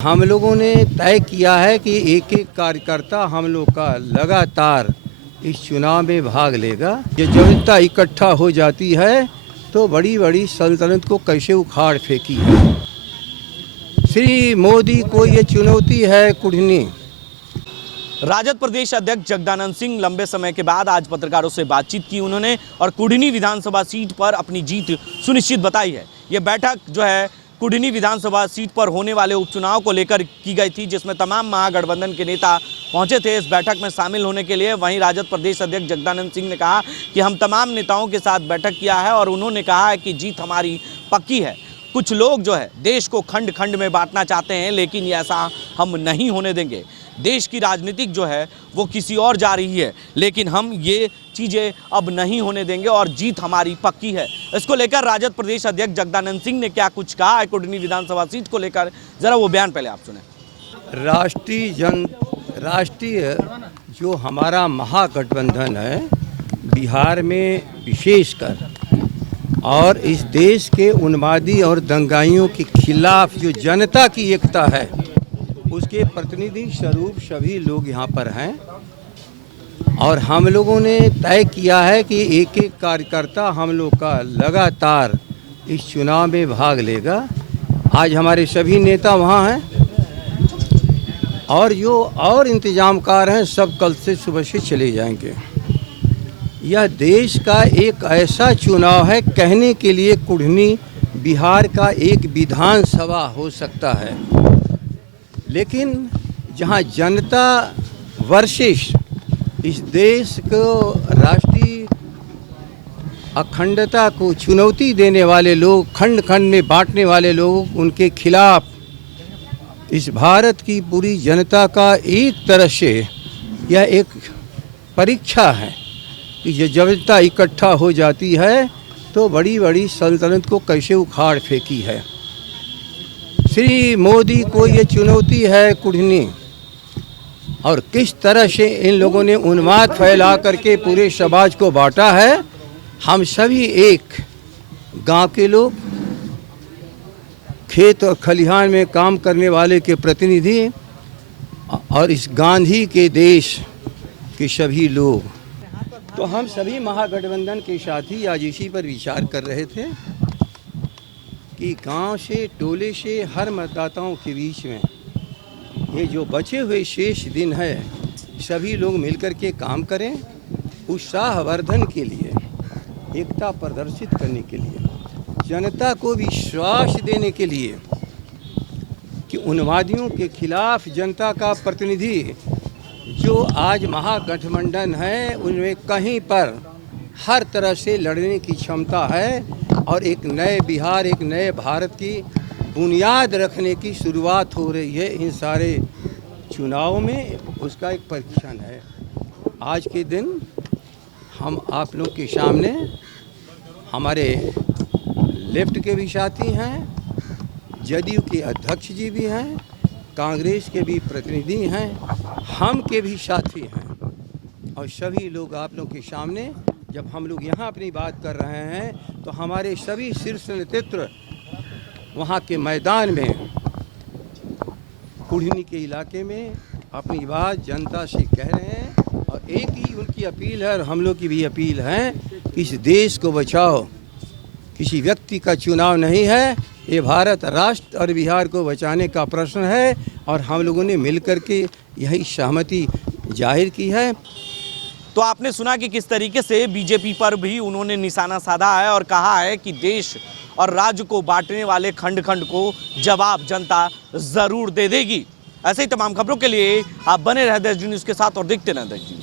हम लोगों ने तय किया है कि एक एक कार्यकर्ता हम लोग का लगातार इस चुनाव में भाग लेगा। ये जनता इकट्ठा हो जाती है तो बड़ी बड़ी सल्तनत को कैसे उखाड़ फेंकी है। श्री मोदी को ये चुनौती है कुढ़नी। राजद प्रदेश अध्यक्ष जगदानंद सिंह लंबे समय के बाद आज पत्रकारों से बातचीत की उन्होंने और कुढ़नी विधानसभा सीट पर अपनी जीत सुनिश्चित बताई है। ये बैठक जो है कुढ़नी विधानसभा सीट पर होने वाले उपचुनाव को लेकर की गई थी, जिसमें तमाम महागठबंधन के नेता पहुंचे थे इस बैठक में शामिल होने के लिए। वहीं राजद प्रदेश अध्यक्ष जगदानंद सिंह ने कहा कि हम तमाम नेताओं के साथ बैठक किया है और उन्होंने कहा है कि जीत हमारी पक्की है। कुछ लोग जो है देश को खंड खंड में बांटना चाहते हैं, लेकिन ये ऐसा हम नहीं होने देंगे। देश की राजनीतिक जो है वो किसी और जा रही है, लेकिन हम ये चीज़ें अब नहीं होने देंगे और जीत हमारी पक्की है। इसको लेकर राजद प्रदेश अध्यक्ष जगदानंद सिंह ने क्या कुछ कहा है कुढ़नी विधानसभा सीट को लेकर, जरा वो बयान पहले आप सुने। राष्ट्रीय जो हमारा महागठबंधन है बिहार में विशेषकर और इस देश के उन्मादी और दंगाइयों के खिलाफ जो जनता की एकता है उसके प्रतिनिधि स्वरूप सभी लोग यहाँ पर हैं और हम लोगों ने तय किया है कि एक एक कार्यकर्ता हम लोग का लगातार इस चुनाव में भाग लेगा। आज हमारे सभी नेता वहाँ हैं और जो और इंतजामकार हैं सब कल से सुबह से चले जाएंगे। यह देश का एक ऐसा चुनाव है, कहने के लिए कुढ़नी बिहार का एक विधानसभा हो सकता है, लेकिन जहां जनता वर्सेस इस देश को राष्ट्रीय अखंडता को चुनौती देने वाले लोग, खंड खंड में बांटने वाले लोग, उनके खिलाफ इस भारत की पूरी जनता का एक तरह से यह एक परीक्षा है कि ये जनता इकट्ठा हो जाती है तो बड़ी बड़ी सल्तनत को कैसे उखाड़ फेंकी है। श्री मोदी को ये चुनौती है कुढ़नी और किस तरह से इन लोगों ने उन्माद फैला करके पूरे समाज को बांटा है। हम सभी एक गांव के लोग, खेत और खलिहान में काम करने वाले के प्रतिनिधि और इस गांधी के देश के सभी लोग, तो हम सभी महागठबंधन के साथी आज इसी पर विचार कर रहे थे कि गांव से, टोले से, हर मतदाताओं के बीच में ये जो बचे हुए शेष दिन है सभी लोग मिलकर के काम करें, उत्साहवर्धन के लिए, एकता प्रदर्शित करने के लिए, जनता को विश्वास देने के लिए कि उन्मादियों के खिलाफ जनता का प्रतिनिधि जो आज महागठबंधन है उनमें कहीं पर हर तरह से लड़ने की क्षमता है और एक नए बिहार, एक नए भारत की बुनियाद रखने की शुरुआत हो रही है। इन सारे चुनावों में उसका एक परीक्षण है। आज के दिन हम आप लोग के सामने हमारे लेफ्ट के भी साथी हैं, जदयू के अध्यक्ष जी भी हैं, कांग्रेस के भी प्रतिनिधि हैं, हम के भी साथी हैं और सभी लोग आप लोग के सामने जब हम लोग यहाँ अपनी बात कर रहे हैं तो हमारे सभी शीर्ष नेतृत्व वहाँ के मैदान में, कुढ़नी के इलाके में अपनी बात जनता से कह रहे हैं और एक ही उनकी अपील है और हम लोग की भी अपील है कि इस देश को बचाओ। किसी व्यक्ति का चुनाव नहीं है, ये भारत राष्ट्र और बिहार को बचाने का प्रश्न है और हम लोगों ने मिलकर के यही सहमति जाहिर की है। तो आपने सुना कि किस तरीके से बीजेपी पर भी उन्होंने निशाना साधा है और कहा है कि देश और राज्य को बांटने वाले खंड खंड को जवाब जनता जरूर दे देगी। ऐसे ही तमाम खबरों के लिए आप बने रहे देश न्यूज़ के साथ और देखते रहें देश न्यूज़।